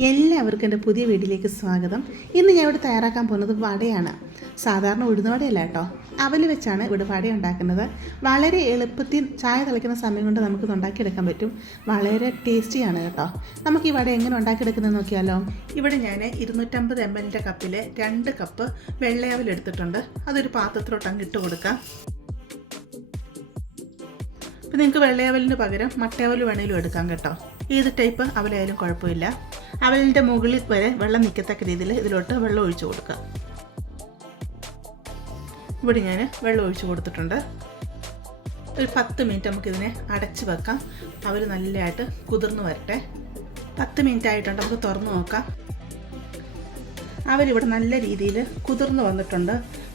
എല്ലാവർക്കും എൻ്റെ പുതിയ വീഡിയോയിലേക്ക് സ്വാഗതം. ഇന്ന് ഞാൻ ഇവിടെ തയ്യാറാക്കാൻ പോകുന്നത് വടയാണ്. സാധാരണ ഉഴുന്ന വടയല്ല കേട്ടോ, അവൽ വെച്ചാണ് ഇവിടെ വട ഉണ്ടാക്കുന്നത്. വളരെ എളുപ്പത്തിൽ ചായ തിളയ്ക്കുന്ന സമയം കൊണ്ട് നമുക്കിത് ഉണ്ടാക്കിയെടുക്കാൻ പറ്റും. വളരെ ടേസ്റ്റിയാണ് കേട്ടോ. നമുക്ക് ഈ വട എങ്ങനെ ഉണ്ടാക്കിയെടുക്കുന്നത് നോക്കിയാലോ. ഇവിടെ ഞാൻ 250 ml കപ്പിൽ 2 കപ്പ് വെള്ളയവൽ എടുത്തിട്ടുണ്ട്. അതൊരു പാത്രത്തിലോട്ട് അങ്ങ് ഇട്ട് കൊടുക്കാം. അപ്പോൾ നിങ്ങൾക്ക് വെള്ളയവലിന് പകരം മട്ടയവൽ വേണമെങ്കിലും എടുക്കാം കേട്ടോ. ഏത് ടൈപ്പ് അവലായാലും കുഴപ്പമില്ല. അവലിൻ്റെ മുകളിൽ വരെ വെള്ളം നിൽക്കത്തക്ക രീതിയിൽ ഇതിലോട്ട് വെള്ളം ഒഴിച്ച് കൊടുക്കുക. ഇവിടെ ഞാൻ വെള്ളം ഒഴിച്ച് കൊടുത്തിട്ടുണ്ട്. ഒരു 10 മിനിറ്റ് നമുക്കിതിനെ അടച്ച് വെക്കാം. അവൽ നല്ലതായിട്ട് കുതിർന്ന് വരട്ടെ. 10 മിനിറ്റ് ആയിട്ടുണ്ട്. നമുക്ക് തുറന്ന് നോക്കാം. അവലിവിടെ നല്ല രീതിയിൽ കുതിർന്ന് വന്നിട്ടുണ്ട്.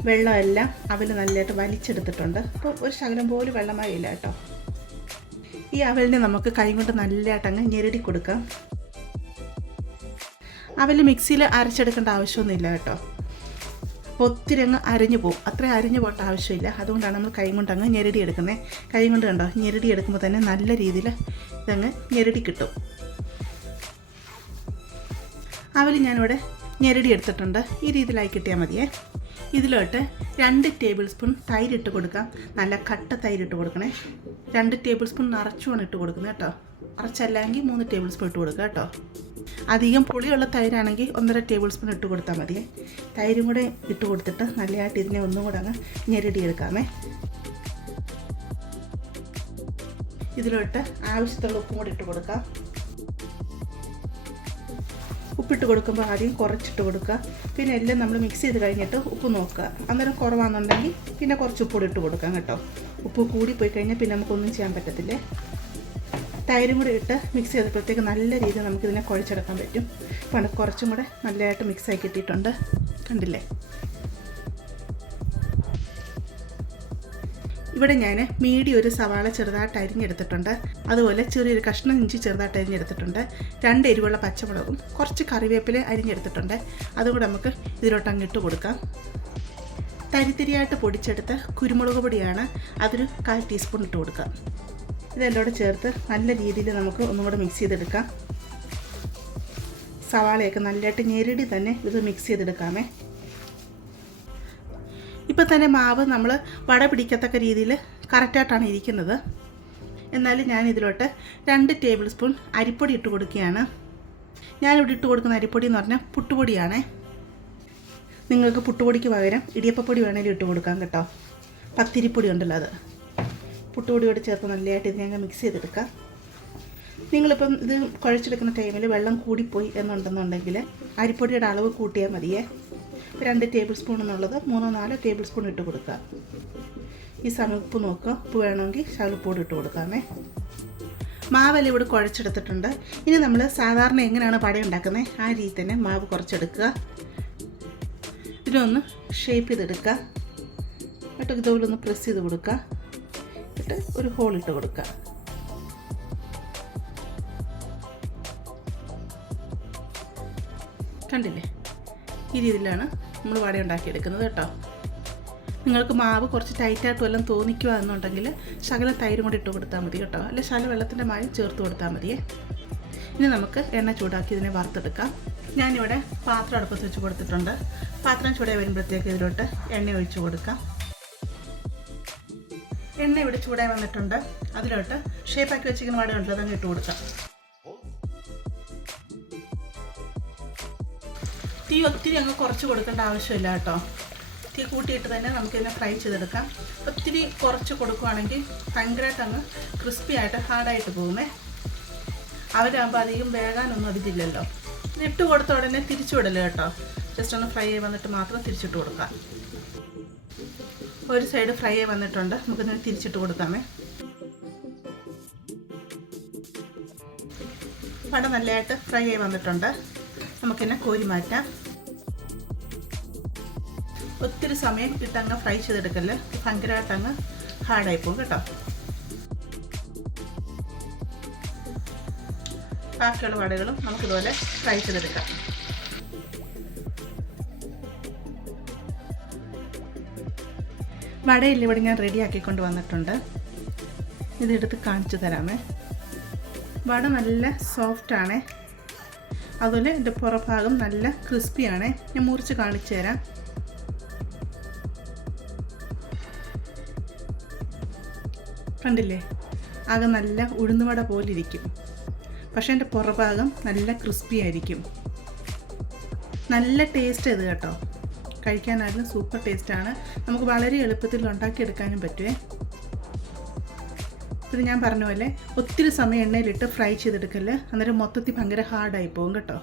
വെള്ളമെല്ലാം അവൽ നല്ലതായിട്ട് വലിച്ചെടുത്തിട്ടുണ്ട്. അപ്പോൾ ഒരു ശകലം പോലും വെള്ളമായില്ല കേട്ടോ. ഈ അവലിനെ നമുക്ക് കൈ കൊണ്ട് നല്ലതായിട്ട് അങ്ങ് ഞെരടി കൊടുക്കാം. അവൽ മിക്സിയിൽ അരച്ചെടുക്കേണ്ട ആവശ്യമൊന്നുമില്ല കേട്ടോ. ഒത്തിരി അങ്ങ് അരിഞ്ഞു പോകും. അത്രയും അരിഞ്ഞു പോകേണ്ട ആവശ്യമില്ല. അതുകൊണ്ടാണ് നമ്മൾ കൈ കൊണ്ട് അങ്ങ് ഞെരടി എടുക്കുന്നത്. കൈ കൊണ്ട് കണ്ടോ, ഞെരടി എടുക്കുമ്പോൾ തന്നെ നല്ല രീതിയിൽ ഇതങ്ങ് ഞെരടി കിട്ടും. അവൽ ഞാനിവിടെ ഞെരടി എടുത്തിട്ടുണ്ട്. ഈ രീതിയിലായി കിട്ടിയാൽ മതിയേ. ഇതിലോട്ട് 2 ടേബിൾ സ്പൂൺ തൈരിട്ട് കൊടുക്കാം. നല്ല കട്ട തൈരിട്ട് കൊടുക്കണേ. 2 ടേബിൾ സ്പൂൺ നിറച്ചുമാണ് ഇട്ട് കൊടുക്കുന്നത് കേട്ടോ. നിറച്ചല്ലെങ്കിൽ 3 ടേബിൾ സ്പൂൺ ഇട്ട് കൊടുക്കുക കേട്ടോ. അധികം പുളിയുള്ള തൈരാണെങ്കിൽ 1.5 ടേബിൾ സ്പൂൺ ഇട്ട് കൊടുത്താൽ മതിയേ. തൈരും കൂടെ ഇട്ട് കൊടുത്തിട്ട് നല്ലതായിട്ട് ഇതിനെ ഒന്നും കൂടെ അങ്ങ് ഞെരടിയെടുക്കാമേ. ഇതിലോട്ട് ആവശ്യത്തുള്ള ഉപ്പും കൂടി ഇട്ട് കൊടുക്കാം. ഉപ്പിട്ട് കൊടുക്കുമ്പോൾ ആദ്യം കുറച്ചിട്ട് കൊടുക്കുക. പിന്നെ എല്ലാം നമ്മൾ മിക്സ് ചെയ്ത് കഴിഞ്ഞിട്ട് ഉപ്പ് നോക്കുക. അന്നേരം കുറവാണെന്നുണ്ടെങ്കിൽ പിന്നെ കുറച്ച് ഉപ്പ് കൂടി ഇട്ട് കൊടുക്കാം കേട്ടോ. ഉപ്പ് കൂടി പോയി കഴിഞ്ഞാൽ പിന്നെ നമുക്കൊന്നും ചെയ്യാൻ പറ്റത്തില്ലേ. തൈരും കൂടി ഇട്ട് മിക്സ് ചെയ്തപ്പോഴത്തേക്ക് നല്ല രീതിയിൽ നമുക്കിതിനെ കുഴച്ചെടുക്കാൻ പറ്റും. അപ്പോൾ കുറച്ചും കൂടെ നല്ലതായിട്ട് മിക്സായി കിട്ടിയിട്ടുണ്ട്. കണ്ടില്ലേ. ഇവിടെ ഞാൻ ഒരു സവാള ചെറുതായിട്ട് അരിഞ്ഞെടുത്തിട്ടുണ്ട്. അതുപോലെ ചെറിയൊരു കഷ്ണം ഇഞ്ചി ചെറുതായിട്ട് അരിഞ്ഞെടുത്തിട്ടുണ്ട്. 2 എരിവുള്ള പച്ചമുളകും കുറച്ച് കറിവേപ്പില അരിഞ്ഞെടുത്തിട്ടുണ്ട്. അതുകൂടെ നമുക്ക് ഇതിലോട്ട് അങ്ങിട്ട് കൊടുക്കാം. തരിത്തിരിയായിട്ട് പൊടിച്ചെടുത്ത് കുരുമുളക് പൊടിയാണ്. അതൊരു 1/4 ടീസ്പൂൺ ഇട്ട് കൊടുക്കാം. ഇതെല്ലാം കൂടെ ചേർത്ത് നല്ല രീതിയിൽ നമുക്ക് ഒന്നും കൂടെ മിക്സ് ചെയ്തെടുക്കാം. സവാളയൊക്കെ നല്ലതായിട്ട് ഞെരടി തന്നെ ഇത് മിക്സ് ചെയ്തെടുക്കാമേ. ഇപ്പോൾ തന്നെ മാവ് നമ്മൾ വട പിടിക്കത്തക്ക രീതിയിൽ കറക്റ്റായിട്ടാണ് ഇരിക്കുന്നത്. എന്നാലും ഞാൻ ഇതിലോട്ട് 2 ടേബിൾ സ്പൂൺ അരിപ്പൊടി ഇട്ട് കൊടുക്കുകയാണ്. ഞാനിവിടെ ഇട്ട് കൊടുക്കുന്ന അരിപ്പൊടി എന്ന് പറഞ്ഞാൽ പുട്ടുപൊടിയാണേ. നിങ്ങൾക്ക് പുട്ടുപൊടിക്ക് പകരം ഇടിയപ്പപ്പൊടി വേണമെങ്കിലും ഇട്ട് കൊടുക്കാം കേട്ടോ. പത്തിരിപ്പൊടി ഉണ്ടല്ലോ, അത് പുട്ടുപൊടിയോട് ചേർത്ത് നല്ലതായിട്ട് ഇത് ഞങ്ങൾ മിക്സ് ചെയ്തെടുക്കാം. നിങ്ങളിപ്പം ഇത് കുഴച്ചെടുക്കുന്ന ടൈമിൽ വെള്ളം കൂടിപ്പോയി എന്നുണ്ടെന്നുണ്ടെങ്കിൽ അരിപ്പൊടിയുടെ അളവ് കൂട്ടിയാൽ മതിയേ. 2 ടേബിൾ സ്പൂൺ എന്നുള്ളത് 3-4 ടേബിൾ സ്പൂൺ ഇട്ട് കൊടുക്കുക. ഈ സമയം ഉപ്പ് നോക്കുക. ഉപ്പ് വേണമെങ്കിൽ ശകലപ്പൊടി ഇട്ട് കൊടുക്കാമേ. മാവെല്ലാം ഇവിടെ കുഴച്ചെടുത്തിട്ടുണ്ട്. ഇനി നമ്മൾ സാധാരണ എങ്ങനെയാണ് വട ഉണ്ടാക്കുന്നത് ആ രീതി തന്നെ മാവ് കുറച്ചെടുക്കുക. ഇതിനൊന്ന് ഷേപ്പ് ചെയ്തെടുക്കുക. എന്നിട്ട് ഇതുപോലെ ഒന്ന് പ്രസ് ചെയ്ത് കൊടുക്കുക. എന്നിട്ട് ഒരു ഹോൾ ഇട്ട് കൊടുക്കുക. കണ്ടില്ലേ, ഈ രീതിയിലാണ് നമ്മൾ വട ഉണ്ടാക്കിയെടുക്കുന്നത് കേട്ടോ. നിങ്ങൾക്ക് മാവ് കുറച്ച് ടൈറ്റായിട്ട് വല്ലതും തോന്നിക്കുക എന്നുണ്ടെങ്കിൽ ശകല തൈരും കൂടി ഇട്ട് കൊടുത്താൽ മതി കേട്ടോ. അല്ലെ ശകല വെള്ളത്തിൻ്റെ മയം ചേർത്ത് കൊടുത്താൽ മതിയേ. ഇനി നമുക്ക് എണ്ണ ചൂടാക്കി ഇതിനെ വറുത്തെടുക്കാം. ഞാനിവിടെ പാത്രം അടുപ്പത്ത് വെച്ച് കൊടുത്തിട്ടുണ്ട്. പാത്രം ചൂടായി വരുമ്പോഴത്തേക്ക് ഇതിലോട്ട് എണ്ണ ഒഴിച്ച് കൊടുക്കാം. എണ്ണ ഇവിടെ ചൂടായി വന്നിട്ടുണ്ട്. അതിലോട്ട് ഷേപ്പാക്കി വെച്ചിരിക്കുന്ന വട ഉണ്ടല്ലോ, അതങ്ങ് ഇട്ട് കൊടുക്കാം. തീ ഒത്തിരി അങ്ങ് കുറച്ച് കൊടുക്കേണ്ട ആവശ്യമില്ല കേട്ടോ. തീ കൂട്ടിയിട്ട് തന്നെ നമുക്കിതിനെ ഫ്രൈ ചെയ്തെടുക്കാം. ഒത്തിരി കുറച്ച് കൊടുക്കുകയാണെങ്കിൽ ഭയങ്കരമായിട്ട് അങ്ങ് ക്രിസ്പി ആയിട്ട് ഹാർഡായിട്ട് പോകുമേ. അവരാകുമ്പോൾ അധികം വേകാനൊന്നും അതിലില്ലല്ലോ. ഇട്ട് കൊടുത്ത ഉടനെ തിരിച്ചു വിടല്ലോ കേട്ടോ. ജസ്റ്റ് ഒന്ന് ഫ്രൈ ആയി വന്നിട്ട് മാത്രം തിരിച്ചിട്ട് കൊടുക്കാം. ഒരു സൈഡ് ഫ്രൈ ആയി വന്നിട്ടുണ്ട്. നമുക്കിതിനെ തിരിച്ചിട്ട് കൊടുക്കാമേ. വട നല്ലതായിട്ട് ഫ്രൈ ആയി വന്നിട്ടുണ്ട്. നമുക്കിതിനെ കോരി മാറ്റാം. ഒത്തിരി സമയം ഇട്ടങ്ങ് ഫ്രൈ ചെയ്തെടുക്കല്ലേ, ഭയങ്കരമായിട്ട് അങ്ങ് ഹാർഡായി പോകും കേട്ടോ. ബാക്കിയുള്ള വടകളും നമുക്കിതുപോലെ ഫ്രൈ ചെയ്തെടുക്കാം. വടയിൽ ഇവിടെ ഞാൻ റെഡിയാക്കിക്കൊണ്ട് വന്നിട്ടുണ്ട്. ഇതെടുത്ത് കാണിച്ചു തരാമേ. വട നല്ല സോഫ്റ്റാണ്. അതുപോലെ എൻ്റെ പുറഭാഗം നല്ല ക്രിസ്പിയാണേ. ഞാൻ മുറിച്ച് കാണിച്ചു തരാം. കണ്ടില്ലേ, ആകെ നല്ല ഉഴുന്നുവട പോലെ ഇരിക്കും. പക്ഷേ എൻ്റെ പുറഭാഗം നല്ല ക്രിസ്പി ആയിരിക്കും. നല്ല ടേസ്റ്റ് ഇത് കേട്ടോ. കഴിക്കാനായാലും സൂപ്പർ ടേസ്റ്റാണ്. നമുക്ക് വളരെ എളുപ്പത്തിൽ ഉണ്ടാക്കിയെടുക്കാനും പറ്റുമേ. ഇത് ഞാൻ പറഞ്ഞ പോലെ ഒത്തിരി സമയം എണ്ണയിലിട്ട് ഫ്രൈ ചെയ്തെടുക്കല്, അന്നേരം മൊത്തത്തിൽ ഭയങ്കര ഹാർഡായി പോകും കേട്ടോ.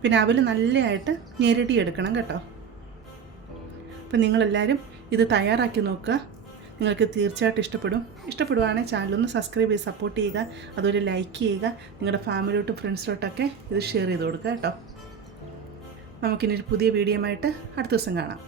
പിന്നെ അവൽ നല്ലതായിട്ട് ഞെരടിയെടുക്കണം കേട്ടോ. അപ്പം നിങ്ങളെല്ലാവരും ഇത് തയ്യാറാക്കി നോക്കുക. നിങ്ങൾക്ക് തീർച്ചയായിട്ടും ഇഷ്ടപ്പെടുവാണെങ്കിൽ ചാനലൊന്ന് സബ്സ്ക്രൈബ് ചെയ്ത് സപ്പോർട്ട് ചെയ്യുക. അതുപോലെ ലൈക്ക് ചെയ്യുക. നിങ്ങളുടെ ഫാമിലിയോട്ടും ഫ്രണ്ട്സിലോട്ടൊക്കെ ഇത് ഷെയർ ചെയ്ത് കൊടുക്കുക കേട്ടോ. നമുക്കിനി ഒരു പുതിയ വീഡിയോ ആയിട്ട് അടുത്ത ദിവസം കാണാം.